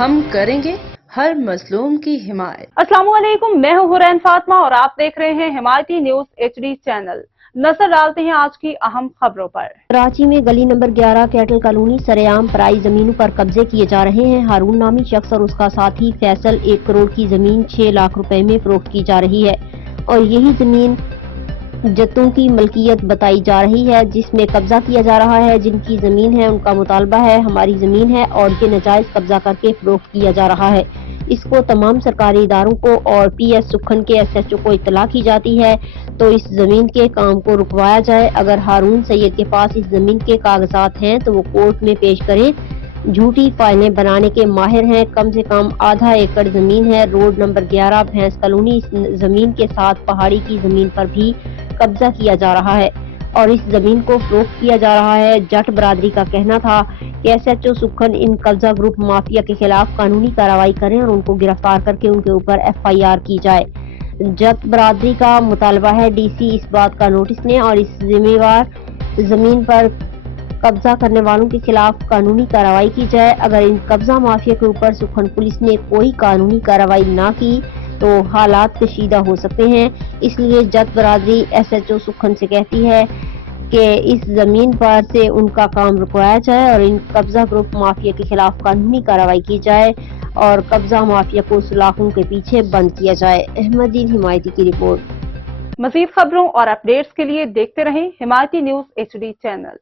ہم کریں گے ہر مظلوم کی حمایت۔ السلام علیکم، میں ہوں حورین فاطمہ اور آپ دیکھ رہے ہیں حمایتی نیوز HD چینل۔ نظر ڈالتے ہیں آج کی اہم خبروں پر۔ کراچی میں گلی نمبر 11 کیٹل کالونی سرعام پرائی زمینوں پر قبضے کیے جا رہے ہیں۔ ہارون نامی شخص اور اس کا ساتھی فیصل 1 کروڑ کی زمین 6 لاکھ روپے میں فروخت کی جا رہی ہے اور یہی زمین جتوں کی ملکیت بتائی جا رہی ہے، جس میں قبضہ کیا جا رہا ہے۔ جن کی زمین ہے ان کا مطالبہ ہے ہماری زمین ہے اور یہ ناجائز قبضہ کر کے فروخت کیا جا رہا ہے۔ اس کو تمام سرکاری اداروں کو اور PS سکھن کے SHO کو اطلاع کی جاتی ہے تو اس زمین کے کام کو رکوایا جائے۔ اگر ہارون سید کے پاس اس زمین کے کاغذات ہیں تو وہ کورٹ میں پیش کریں۔ جھوٹی فائلیں بنانے کے ماہر ہیں۔ کم سے کم آدھا ایکڑ زمین ہے۔ روڈ نمبر 11 بھینس کالونی۔ اس زمین کے ساتھ پہاڑی کی زمین پر بھی قبضہ کیا جا رہا ہے اور اس زمین کو فروخت کیا جا رہا ہے۔ جٹ برادری کا کہنا تھا کہ SHO سکھن ان قبضہ گروپ مافیا کے خلاف قانونی کارروائی کریں اور ان کو گرفتار کر کے ان کے اوپر FIR کی جائے۔ جٹ برادری کا مطالبہ ہے DC اس بات کا نوٹس لیں اور اس ذمہ وار زمین پر قبضہ کرنے والوں کے خلاف قانونی کارروائی کی جائے۔ اگر ان قبضہ مافیا کے اوپر سکھن پولیس نے کوئی قانونی کارروائی نہ کی تو حالات کشیدہ ہو سکتے ہیں۔ اس لیے جٹ برادری SHO سکھن سے کہتی ہے کہ اس زمین پر سے ان کا کام رکوایا جائے اور ان قبضہ گروپ مافیا کے خلاف قانونی کارروائی کی جائے اور قبضہ مافیا کو سلاخوں کے پیچھے بند کیا جائے۔ احمد دین حمایتی کی رپورٹ۔ مزید خبروں اور اپڈیٹس کے لیے دیکھتے رہیں حمایتی نیوز HD چینل۔